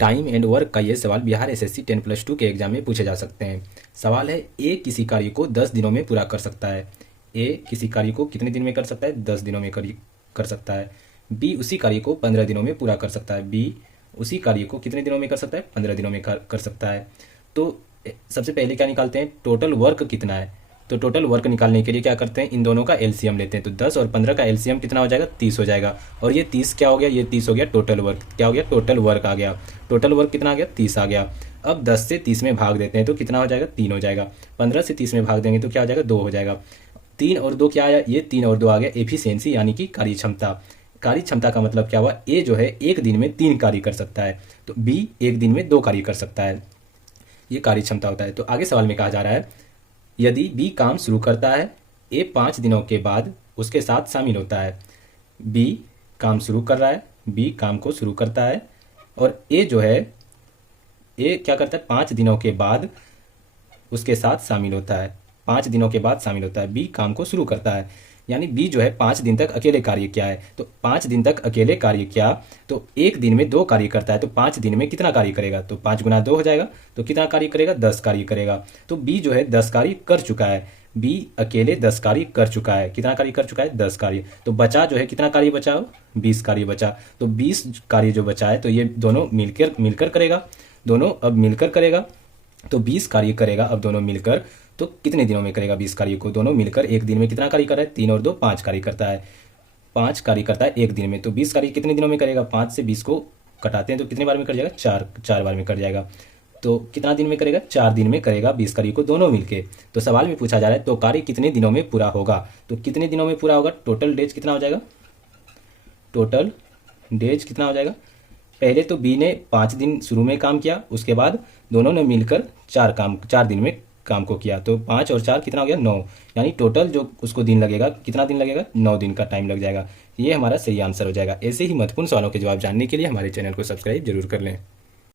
Time and work का ये सवाल बिहार एसएससी 10+2 के एग्जाम में पूछे जा सकते हैं। सवाल है, ए किसी कार्य को 10 दिनों में पूरा कर सकता है। ए किसी कार्य को कितने दिन में कर सकता है? 10 दिनों में कर सकता है। बी उसी कार्य को 15 दिनों में पूरा कर सकता है। बी उसी कार्य को कितने दिनों में कर सकता है? 15 दिनों में कर सकता है। तो सबसे पहले क्या निकालते हैं? टोटल वर्क कितना है। तो टोटल वर्क निकालने के लिए क्या करते हैं? इन दोनों का एलसीएम लेते हैं। तो 10 और 15 का एलसीएम कितना हो जाएगा? 30 हो जाएगा। और ये 30 क्या हो गया? ये 30 हो गया टोटल वर्क। क्या हो गया? टोटल वर्क आ गया। टोटल वर्क कितना आ गया? 30 आ गया। अब 10 से 30 में भाग देते हैं तो कितना हो जाएगा? 3 हो जाएगा। 15 से 30 में भाग देंगे तो क्या हो जाएगा? 2 हो जाएगा। 3 और 2 क्या आया? ये 3 और 2 आ गया एफिशिएंसी, यानी कि कार्य क्षमता। कार्य क्षमता का मतलब क्या हुआ? ए जो है एक दिन में 3 कार्य कर सकता है, तो बी एक दिन में 2 कार्य कर सकता है। ये कार्य क्षमता होता है। तो आगे सवाल में कहा जा रहा है, यदि बी काम शुरू करता है, ए 5 दिनों के बाद उसके साथ शामिल होता है। बी काम शुरू कर रहा है, बी काम को शुरू करता है, और ए जो है, ए क्या करता है? 5 दिनों के बाद उसके साथ शामिल होता है। 5 दिनों के बाद शामिल होता है। बी काम को शुरू करता है, यानी बी जो है 5 दिन तक अकेले कार्य किया है। तो 5 दिन तक अकेले कार्य किया तो एक दिन में 2 कार्य करता है। तो 5 दिन में कितना कार्य करेगा? तो 5 गुना 2 हो जाएगा। तो कितना कार्य करेगा? 10 कार्य करेगा। तो बी जो है 10 कार्य कर चुका है। बी अकेले 10 कार्य कर चुका है। कितना कार्य कर चुका है? 10 कार्य। तो बचा जो है, कितना कार्य बचा? 20 कार्य बचा। तो 20 कार्य जो बचा है तो ये दोनों मिलकर करेगा। दोनों अब मिलकर करेगा तो 20 कार्य करेगा अब दोनों मिलकर। तो कितने दिनों में करेगा 20 कार्य को? दोनों मिलकर एक दिन में कितना कार्य कर रहा है? 3 और 2 5 कार्य करता है। 5 कार्य करता है एक दिन में। तो 20 कार्य कितने दिनों में करेगा? 5 से 20 को कटाते हैं तो कितने बार में कट जाएगा? 4 बार में कट जाएगा। तो कितना दिन में करेगा? 4 दिन में करेगा 20 कार्य को दोनों मिलके। तो सवाल में पूछा जा रहा है, तो कार्य कितने दिनों में पूरा होगा? तो कितने दिनों में पूरा होगा? टोटल डेज कितना हो जाएगा? टोटल डेज कितना हो जाएगा? पहले तो बी ने 5 दिन शुरू में काम किया, उसके बाद दोनों ने मिलकर 4 दिन में काम को किया। तो 5 और 4 कितना हो गया? 9। यानी टोटल जो उसको दिन लगेगा, कितना दिन लगेगा? 9 दिन का टाइम लग जाएगा। ये हमारा सही आंसर हो जाएगा। ऐसे ही महत्वपूर्ण सवालों के जवाब जानने के लिए हमारे चैनल को सब्सक्राइब जरूर कर लें।